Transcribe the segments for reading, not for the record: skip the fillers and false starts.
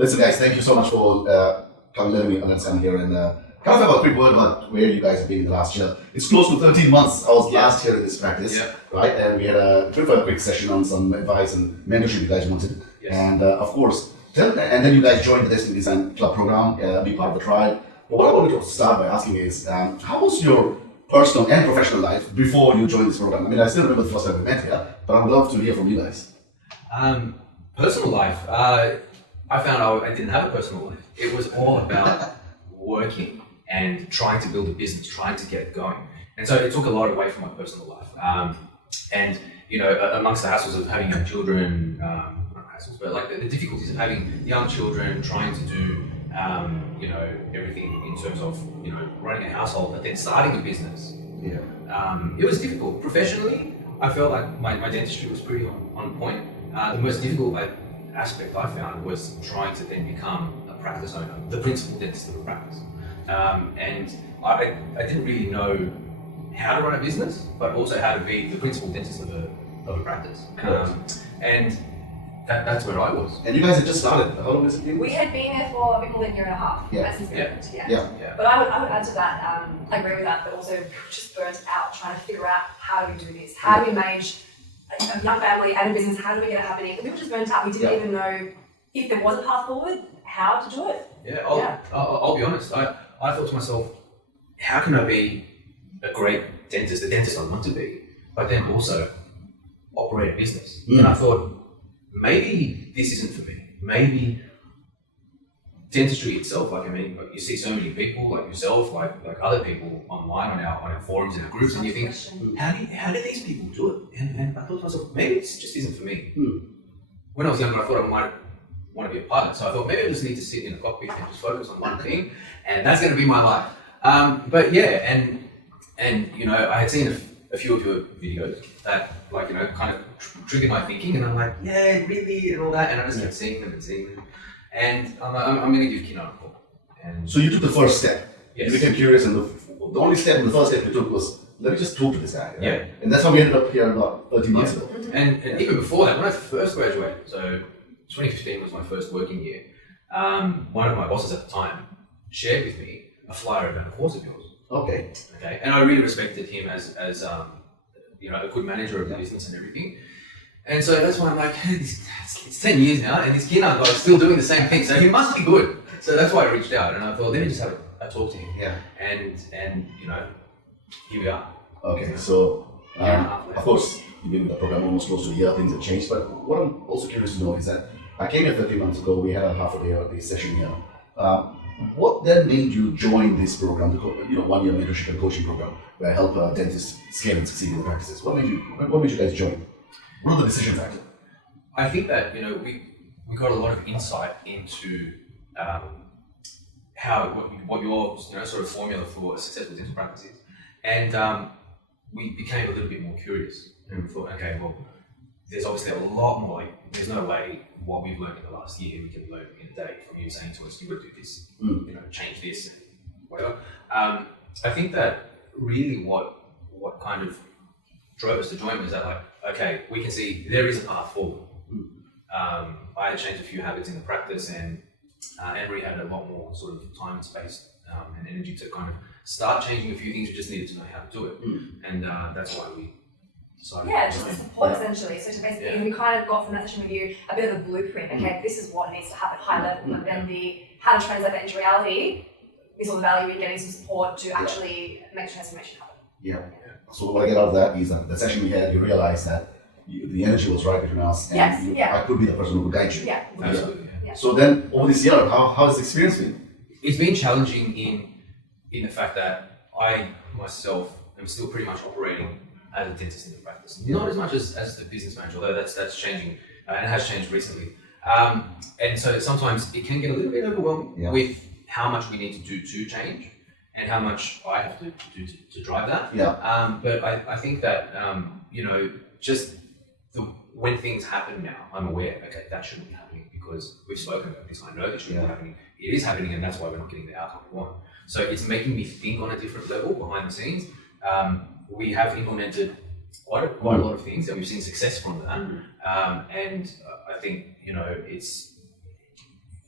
Listen, guys, thank you so much for letting me understand here and kind of have a quick word about where you guys have been in the last year. It's close to 13 months. I was last year in this practice, right? And we had a quick session on some advice and mentorship you guys wanted. Yes. And of course, and then you guys joined the Destiny Design Club program, be part of the tribe. But what I wanted to start by asking is, how was your personal and professional life before you joined this program? I mean, I still remember the first time we met here, but I would love to hear from you guys. Personal life, I found I didn't have a personal life. It was all about working and trying to build a business, trying to get it going. And so it took a lot away from my personal life. And, you know, amongst the hassles of having young children, not hassles, but like the difficulties of having young children, trying to do, you know, everything in terms of, you know, running a household, but then starting a business. It was difficult. Professionally, I felt like my dentistry was pretty on point. The most difficult aspect I found was trying to then become a practice owner, the principal dentist of a practice. And I didn't really know how to run a business, but also how to be the principal dentist of a practice. And that's where I was. And you guys had just started. How long has it been? We had been there for a bit more than a year and a half. Yeah. But I would add to that, I agree with that, but also just burnt out trying to figure out how do we do this? How do we manage a young family and a business? How do we get it happening? We were just burnt out. We didn't even know if there was a path forward, how to do it. I'll be honest. I thought to myself, how can I be a great dentist, the dentist I want to be, but then also operate a business? And I thought, maybe this isn't for me. Maybe dentistry itself, like, I mean, you see so many people like yourself, like other people online on our forums and our groups, and you think, how did these people do it? And I thought to myself, maybe this just isn't for me. When I was younger, I thought I might want to be a pilot, so I thought maybe I just need to sit in a cockpit and just focus on one thing, and that's going to be my life. But yeah, and you know, I had seen a few of your videos that, like, you know, kind of triggered my thinking, and I'm like, yeah, really, and all that, and I just kept seeing them, and I'm going to give Kino a call. And so you took the first step. Yes. You became curious, and the only step, the first step you took was, let me just talk to this guy. Right? Yeah. And that's how we ended up here about 13 months ago. And even before that, when I first graduated, so 2015 was my first working year, one of my bosses at the time shared with me a flyer about a course of yours. Okay. And I really respected him as you know, a good manager of the business and everything. And so that's why I'm like, hey, it's 10 years now, and this Kino guy is still doing the same thing, so he must be good. So that's why I reached out, and I thought, let me just have a talk to him. Yeah. And you know, here we are. Okay, so of course, you've been in the program almost close to a year, things have changed, but what I'm also curious to know is that I came here 13 months ago, we had a half a day session here. What then made you join this program, the 1-year mentorship and coaching program, where I help dentists scale and succeed in the practices? What made you guys join? What are the decision factors? I think that, you know, we got a lot of insight into what your, you know, sort of formula for a successful dental practice is, and we became a little bit more curious, and we thought, okay, well, there's obviously a lot more. Like, there's no way what we've learned in the last year we can learn in a day from you saying to us, you got to do this, you know, change this, and whatever. I think that really what kind of drove us to join was that, like, okay, we can see there is a path forward. I had changed a few habits in the practice, and Maree had a lot more sort of time and space and energy to kind of start changing a few things. We just needed to know how to do it, and that's why we decided. Yeah, just the support essentially. So to basically, we kind of got from that session with you a bit of a blueprint. Okay, this is what needs to happen high level, and then how to translate that into reality. We saw the value in getting some support to actually make the transformation happen. Yeah. So what I get out of that is that the session we had, you realized that the energy was right between us, and I could be the person who would guide you. Yeah, absolutely. Yeah. So then, over this year, how has the experience been? It's been challenging in the fact that I myself am still pretty much operating as a dentist in the practice. Not as much as the business manager, although that's changing, and it has changed recently. And so sometimes it can get a little bit overwhelming with how much we need to do to change, and how much I have to do to drive that. But I think that, you know, just when things happen now, I'm aware, okay, that shouldn't be happening because we've spoken about this. I know this shouldn't be happening. It is happening, and that's why we're not getting the outcome we want. So it's making me think on a different level behind the scenes. We have implemented quite a lot of things, and we've seen success from that. And I think, you know,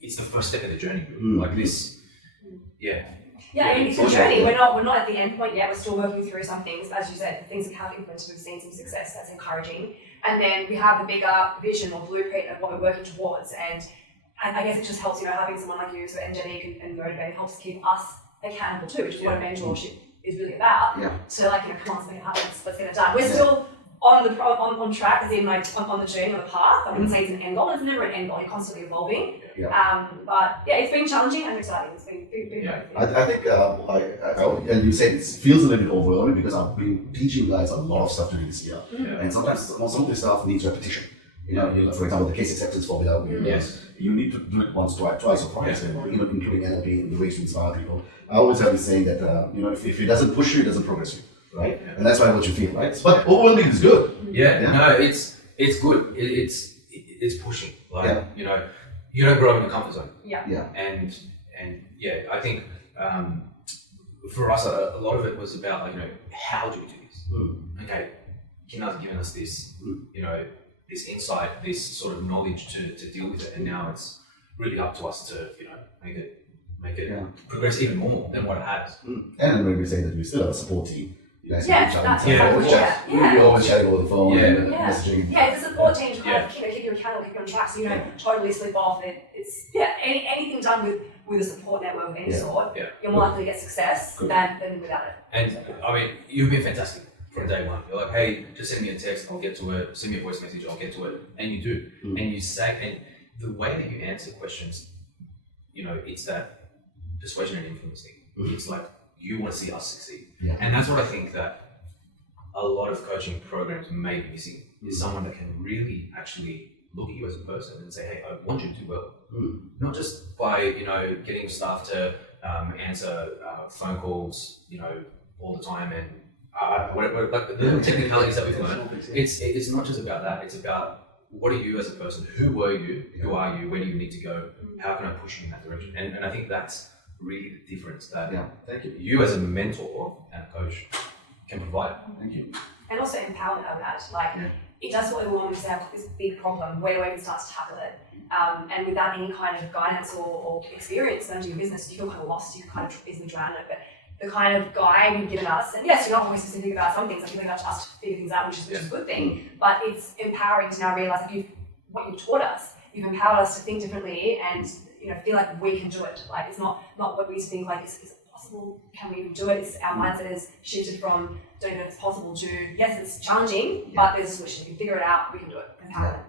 it's the first step in the journey. Like this, yeah. Yeah, I mean, it's a journey. We're not at the end point yet. We're still working through some things. As you said, things that have implemented, we've seen some success. That's encouraging. And then we have the bigger vision or blueprint of what we're working towards. And I guess it just helps, having someone like you, so energetic and motivated, helps keep us accountable too, which is what a mentorship is really about. Yeah. So come on, let's make it happen. Let's get it done. We're still on track, as in on the journey, on the path. I wouldn't say it's an end goal. It's never an end goal. You're constantly evolving. Yeah. But yeah, it's been challenging and exciting. It's been I think, and you said it feels a little bit overwhelming because I've been teaching you guys a lot of stuff during this year. And sometimes some of this stuff needs repetition. For example, the case acceptance formula. You need to do it once, twice, or thrice. Including NLP in the ways to inspire people. I always have this saying that if it doesn't push you, it doesn't progress you, right? And that's what you feel, right? But overwhelming is good. No, it's good. It's pushing. You don't grow in the comfort zone. And I think for us a lot of it was about how do we do this? Okay, Kinar's given us this, this insight, this sort of knowledge to deal with it, and now it's really up to us to make it progress even more than what it has. And when we say that we still have a support team, you guys we're always chatting over the phone and messaging. Yeah, it's a support team to kind of keep you accountable, keep you on track, so you don't totally slip off. It's anything done with a support network of any sort, you're more likely to get success than without it. And I mean, you've been fantastic from day one. You're like, hey, just send me a text, I'll get to it. Send me a voice message, I'll get to it. And you do. And you say, and the way that you answer questions, it's that persuasion and influence thing. It's like, you want to see us succeed. And that's what I think that a lot of coaching programs may be missing, is someone that can really actually look at you as a person and say, hey, I want you to do well. Not just by, getting staff to answer phone calls, all the time and the technicalities that we've learned. It's not just about that. It's about, what are you as a person? Who were you? Who are you? Where do you need to go? How can I push you in that direction? And I think that's really the difference that you as a mentor and a coach can provide. Thank you. And also empowerment of that. It does what we want to say, I've got this big problem, where do I even start to tackle it? And without any kind of guidance or experience into your business, you feel kind of lost, you kind of easily drown in it. But the kind of guide you've given us, and yes, you're not always specific about some things, I think that's us to figure things out, which is a good thing, but it's empowering to now realise what you've taught us. You've empowered us to think differently and feel like we can do it. It's not what we used to think, is it possible? Can we even do it? It's our mindset has shifted from don't know if it's possible to yes, it's challenging, but there's a solution. If you figure it out, we can do it.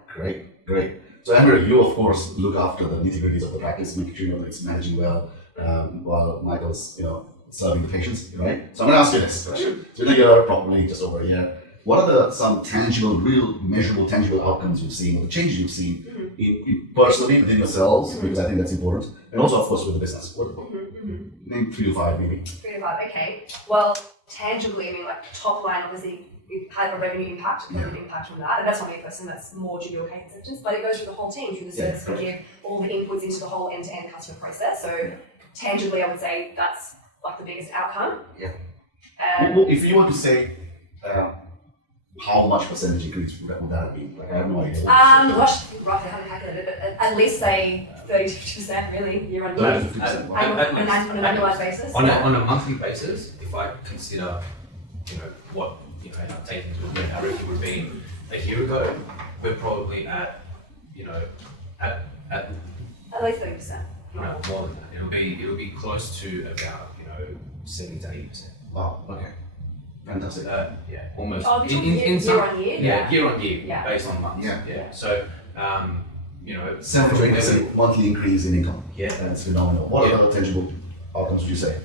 Great. So Amber, you of course look after the nitty-gritties of the practice, making sure that it's managing well, while Michael's serving the patients, right? So I'm going to ask you this question. So you're probably just over a year. What are some tangible, real, measurable, tangible outcomes you've seen, or the changes you've seen in personally within yourselves, because I think that's important, and also, of course, with the business? Name 3 to 5, maybe. 3 to 5, okay. Well, tangibly, top line, obviously, we've had a revenue impact, impact from that, and that's not me a person, that's more junior case acceptance, but it goes through the whole team, through the service we give, all the inputs into the whole end-to-end customer process. So, tangibly, I would say that's the biggest outcome. If you want to say, how much percentage increase would that be? I have no idea. Roughly, I haven't calculated it, but at least say 30 to 50% really, year on year. 50%. On an annualized basis. On a monthly basis, if I consider, what, I've taken into account how it would be a year ago, we're probably at least 30%. No, more than that. It'll be close to about 70 to 80%. Wow. Okay. Fantastic. Almost. Oh, year on year. Year on year, based on months. So, 7 to 8% monthly increase in income. That's phenomenal. What other tangible outcomes would you say?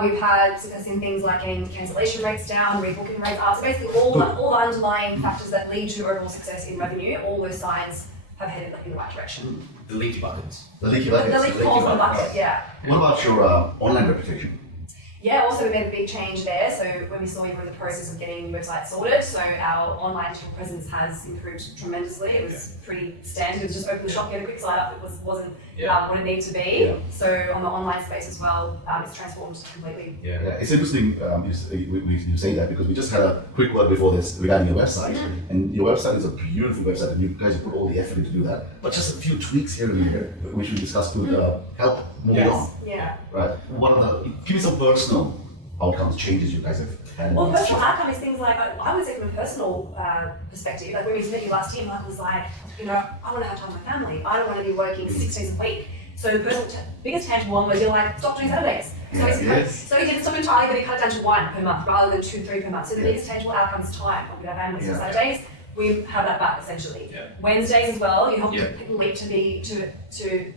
We've had success in things like getting cancellation rates down, rebooking rates up. So basically, all the underlying factors that lead to overall success in revenue, all those signs have headed in the right direction. The leaky buckets. The leaky buckets. The leaky holes in the bucket. What about your online reputation? Yeah, also we made a big change there. So when we saw we were in the process of getting website sorted, so our online digital presence has improved tremendously. It was pretty standard. It was just open the shop, get a quick site up. It wasn't what it needed to be. Yeah. So on the online space as well, it's transformed completely. Yeah, it's interesting you say that because we just had a quick word before this regarding your website, and your website is a beautiful website, and you guys have put all the effort into do that. But just a few tweaks here and there, which we discussed could help move on. Yeah. Right. What are the? Give me some personal outcomes, changes you guys have had. Well, personal outcome is things like, I would say from a personal perspective, like when we met you last year, Michael was like, I want to have time with my family. I don't want to be working 6 days a week. So the biggest tangible one was you're like, stop doing Saturdays. So he did something entirely, but he cut it down to 1 per month rather than 2, 3 per month. So the biggest tangible outcome is time with our families. So Saturdays, we have that back essentially. Yeah. Wednesdays as well, you help people leap to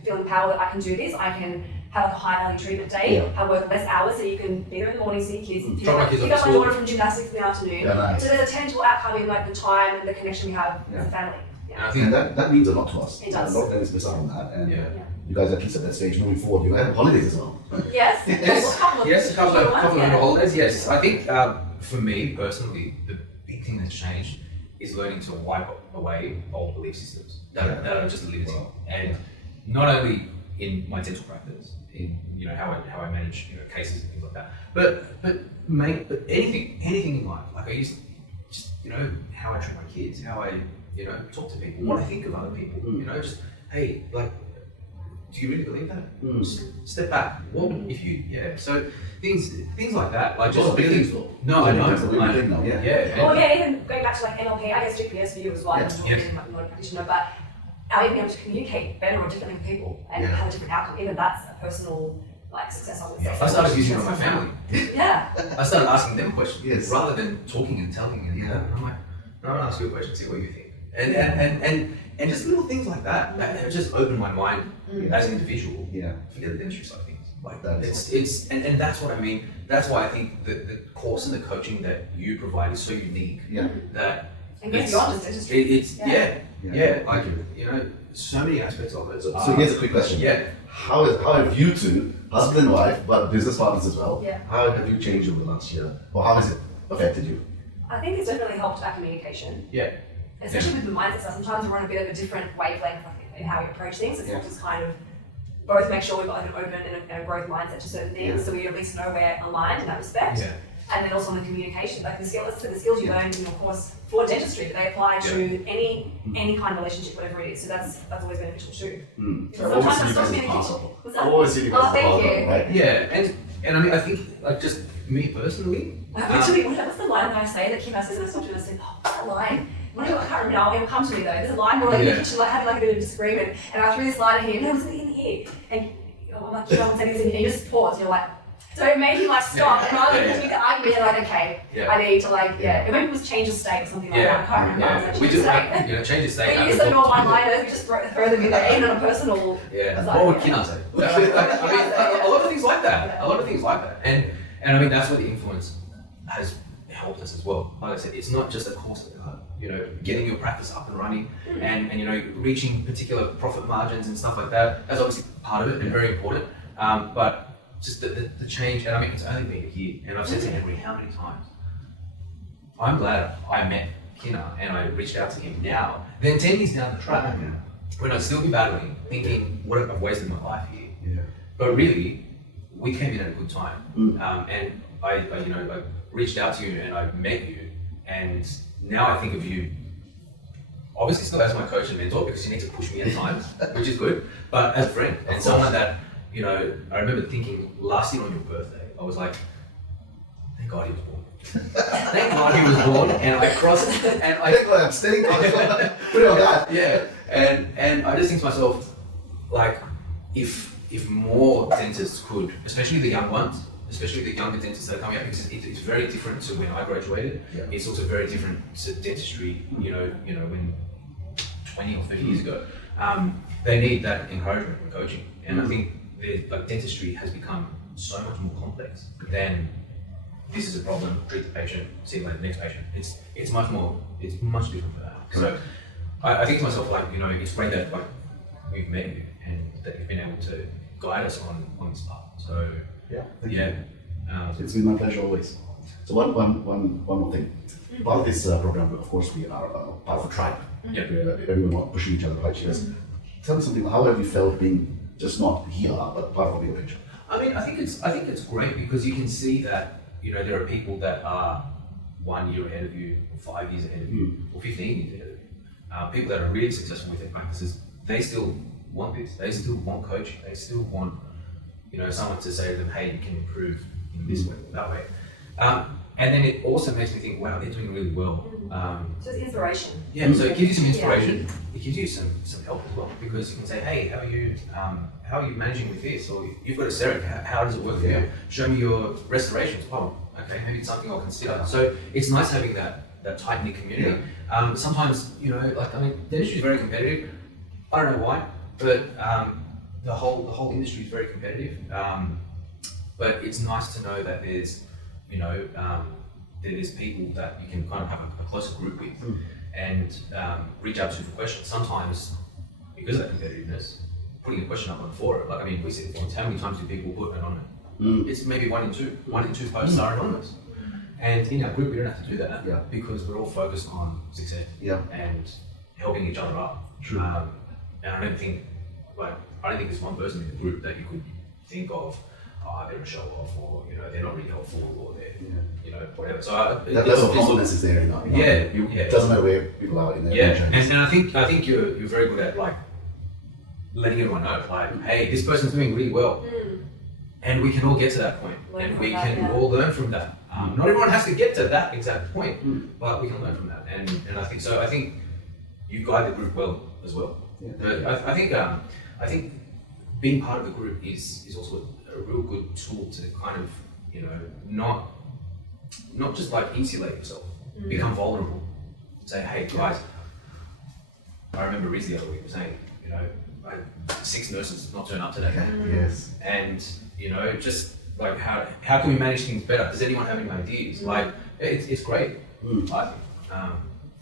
feel empowered that I can do this. I can have like a high value treatment day. I work less hours so you can be there in the morning, see your kids, pick up my daughter from gymnastics in the afternoon. Yeah, nice. So there's a tangible outcome in like the time and the connection we have as a family. And I think that means a lot to us. It does. A lot of families miss out on that, and you guys are at least at that stage moving forward. You have holidays as well. Yes. A couple of holidays. Yes, I think for me personally, the big thing that's changed is learning to wipe away old belief systems that are just limiting, and not only in my dental practice, in how I manage cases and things like that, but anything in life. Like I used to just how I treat my kids, how I talk to people, what I think of other people. Just hey, like, do you really believe that? Just step back. What if you? Yeah. So things like that. Like just big things though. No, I know. Even going back to like NLP, I guess GPS for you as well. I'm not a practitioner, but being able to communicate better or differently with people and have a different outcome. Even that's a personal success, I would say. I started using it on my family. I started asking them questions rather than talking and telling. And I'm like, no, I'll ask you a question, see what you think. And just little things like that have just opened my mind as an individual. Forget the dentistry side of things. Like that. It's and that's what I mean. That's why I think the course and the coaching that you provide is so unique. That it's beyond just dentistry. Like so many aspects of it. So here's a quick question. How have you two, husband and wife, but business partners as well, how have you changed over the last year? Or how has it affected you? I think it's definitely helped our communication. Especially with the mindset stuff. Sometimes we're on a bit of a different wavelength in how we approach things. It's helped us kind of both make sure we've got an open and a growth mindset to certain things, so we at least know we're aligned in that respect. And then also on the communication, like the skills you learn in your course for dentistry, they apply to any kind of relationship, whatever it is. So that's always beneficial too. I've always seen you guys as a partner. I've always seen you guys as a partner, right? And I mean, I think like just me personally. Actually, what's the line that I say that Kim asked us to and I said, what's that line? I can't remember. It'll come to me though. There's a line where in the kitchen I had like a bit of disagreement, and I threw this line at him. No, it was in here, and I'm like, I won't say this in here. And you just pause. And you're like, so it made him like stop, and rather than continue the argument, you're like, okay, I need to it maybe it was change of state or something like that. I can't remember. We just change of state. We use some more one-liners. We just throw them in there, even on a personal. What would Kinan say? I mean, a lot of things like that. And I mean, that's where the influence has helped us as well. Like I said, it's not just a course about getting your practice up and running and reaching particular profit margins and stuff like that. That's obviously part of it and very important. But just the change, and I mean, it's only been a year, and I've said to Henry how many times, I'm glad I met Kinan and I reached out to him now, then 10 years down the track, when I'd still be battling, thinking, what have I wasted my life here? But really, we came in at a good time. And I reached out to you and I met you, and now I think of you obviously still as my coach and mentor because you need to push me at times, which is good, but as a friend and someone that I remember thinking last year on your birthday, I was like, thank God he was born. Thank God he was born, and I crossed and I thank God I'm staying on that. And I just think to myself, like, if more dentists could, especially the young ones, especially the younger dentists that are coming up, because it's very different to when I graduated. It's also very different to dentistry, when 20 or 30 years ago. They need that encouragement and coaching, and I think dentistry has become so much more complex than this is a problem, treat the patient, see you later, next patient. It's much different for that. So I think to myself, it's great that we've met you and that you've been able to guide us on this path. So It's been my pleasure always. So one more thing. Part of this program, of course, we are part of a tribe. Yeah. Where everyone pushing each other, right? Yes. Tell me something. How have you felt being just not here, but part of a bigger picture? I mean, I think it's great because you can see that there are people that are 1 year ahead of you, or 5 years ahead of you, or 15 years ahead of you. People that are really successful with their practices, they still want this. They still want coaching. They still want someone to say to them, hey, you can improve in this way, that way. And then it also makes me think, wow, they're doing really well. So it's inspiration. Yeah, so it gives you some inspiration. It gives you some help as well, because you can say, hey, how are you managing with this? Or you've got a CEREC, how does it work for you? Show me your restorations. Oh, okay, maybe it's something I'll consider. So it's nice having that tight-knit community. Sometimes, the industry is very competitive. I don't know why, but the whole industry is very competitive. But it's nice to know that there's people that you can kind of have a closer group with and reach out to for questions. Sometimes, because of that competitiveness, putting a question up on the forum, we see the forums, how many times do people put anonymous? It's maybe 1 in 2. 1 in 2 posts are anonymous. And in our group, we don't have to do that because we're all focused on success and helping each other up. True. And I don't think there's one person in the group that you could think of, they're a show off, or they're not really helpful, or they're whatever. So that level of confidence is there. It doesn't matter where people are in their journey. And I think you're very good at letting everyone know, hey, this person's doing really well, and we can all get to that point, and we can all learn from that. Not everyone has to get to that exact point, but we can learn from that. And I think so. I think you guide the group well as well. Yeah. I think being part of the group is also a real good tool to kind of not just insulate yourself, become vulnerable. Say, hey guys, I remember Riz the other week was saying, I had 6 nurses not turn up today. Yes. And just how can we manage things better? Does anyone have any ideas? It's great. I think.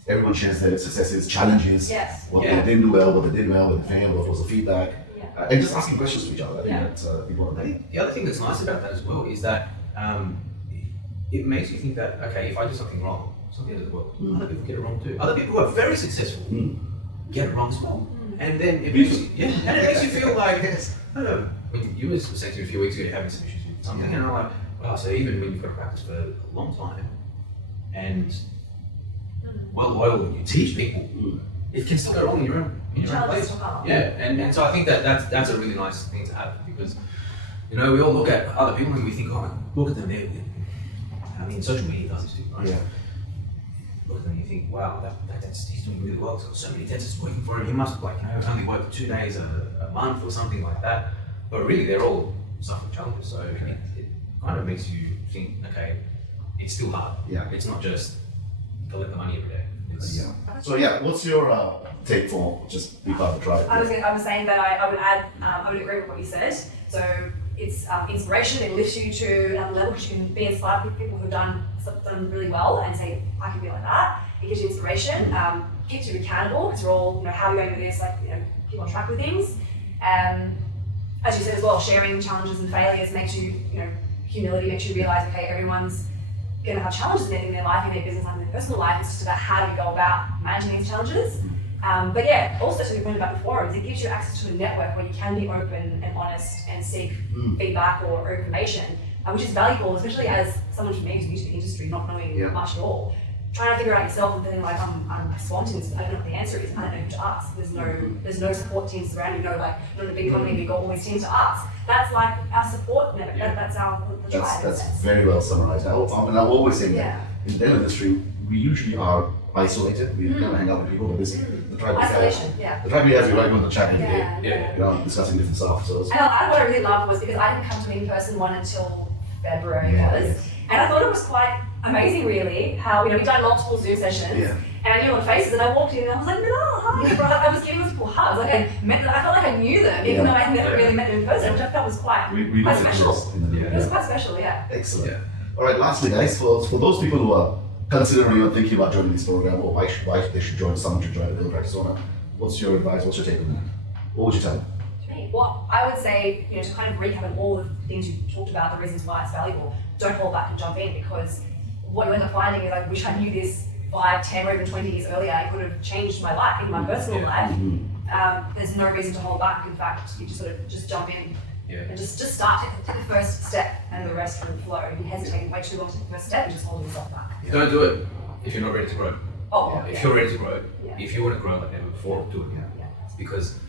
Everyone shares their successes, challenges, what they didn't do well, what they did well, what they failed, what was the feedback, and just asking questions to each other. I think that's important. The other thing that's nice about that as well is that it makes you think that, okay, if I do something wrong, something doesn't work, other people get it wrong too. Other people who are very successful get it wrong as well. And then it makes you feel like, I don't know, when you were saying to me a few weeks ago you're having some issues with something, and I'm like, wow, so even when you've got to practice for a long time, and loyal and you teach people, it can still go wrong in your own place. And so I think that's a really nice thing to have, because we all look at other people and we think, oh, look at them, social media does this too, right? Yeah. Look at them and you think, wow, he's doing really well. He's got so many dentists working for him. He must only work 2 days a month or something like that. But really, they're all suffering challenges. So it kind of makes you think, okay, it's still hard. Yeah. It's not just collect the money every day. So what's your take for just be part of the tribe? I was saying that I would agree with what you said. So it's inspiration. It lifts you to another level, because you can be inspired with people who've done really well and say, I can be like that. It gives you inspiration, keeps you accountable, because we're all, how are we going with this? Keep on track with things. As you said as well, sharing challenges and failures makes you, humility makes you realize, okay, everyone's going to have challenges in their life, in their business life, in their personal life. It's just about how do we go about managing these challenges. Also to the point about the forums, it gives you access to a network where you can be open and honest and seek feedback or information, which is valuable, especially as someone from me who's new to the industry, not knowing much at all. Trying to figure out yourself and feeling like I'm swamped in this, I don't know what the answer is, I don't know who to ask. There's no support teams around you, not in a big company, we've got all these teams to ask. That's like our support network, that's our tribe. That's very well summarized. I always say that in the dental industry, we usually are isolated, we never hang out with people, but this the tribe isolation, the tribe has you right on the chat every day, discussing different stuff. So what I really loved was, because I didn't come to an in-person one until February, and I thought it was quite amazing, really, how we've done multiple Zoom sessions, and I knew all the faces, and I walked in and I was like, hi, I was giving people hugs, I felt like I knew them, even though I had never really met them in person, which I felt was quite special. It was quite special, Excellent. All right, lastly, guys, for those people who are considering or thinking about joining this program, or why they should join, someone should join a dental practice owner, what's your advice? What's your take on that? What would you tell them? To me, what I would say, you know, to kind of recap on all of the things you talked about, the reasons why it's valuable, don't hold back and jump in, because what you end up finding is, I wish I knew this 5, 10, or even 20 years earlier. It would have changed my life, in my personal life. There's no reason to hold back. In fact, you just sort of just jump in and just start, take the first step, and the rest will flow. If you hesitate way too long to take the first step, you're just holding yourself back. Don't do it if you're not ready to grow. If you're ready to grow, Yeah. if you want to grow like never before, do it now. Because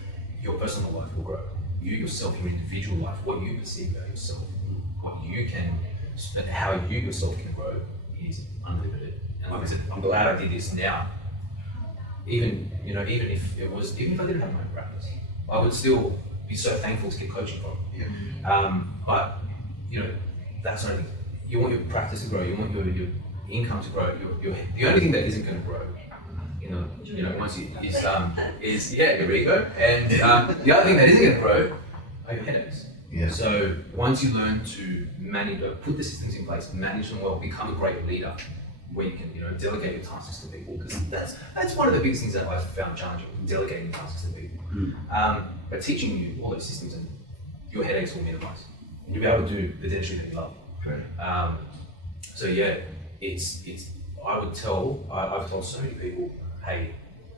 your personal life will grow. You yourself, your individual life, what you perceive about yourself, what you can, how you yourself can grow is unlimited. And like I said, I'm glad I did this now. Even if I didn't have my own practice, I would still be so thankful to get coaching from. But that's not. You want your practice to grow. You want your income to grow. The only thing that isn't going to grow, once you is your ego. And the other thing that isn't going to grow are your headaches. Yeah. So once you learn to manage, put the systems in place, manage them well, become a great leader, where you can delegate your tasks to people, because that's one of the biggest things that I've found challenging, delegating tasks to people. But teaching you all those systems, and your headaches will minimize, and you'll be able to do the dentistry that you love. Right. So yeah, it's I've told so many people, hey,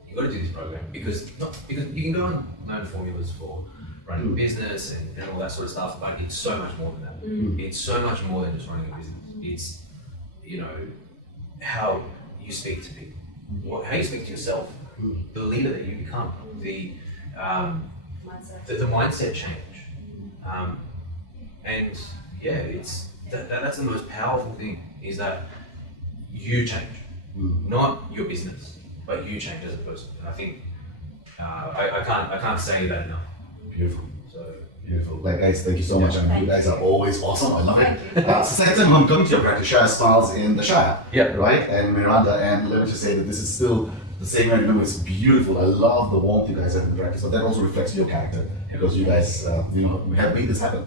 you got to do this program because you can go and learn formulas for running a business and all that sort of stuff, but it's so much more than that. It's so much more than just running a business. It's how you speak to people, how you speak to yourself, the leader that you become, the mindset change, and yeah, it's that's the most powerful thing, is that you change, not your business, but you change as a person. And I think I can't say that enough. Beautiful. So beautiful. Like, guys, thank you so much. And you guys are always awesome. I love it. Thank It's the second time I'm coming to your practice, Shire Smiles in the Shire. Yeah. Right? And Miranda, and let me just say that this is still the same. I remember it's beautiful. I love the warmth you guys have in practice, but that also reflects your character, because you guys, have made this happen.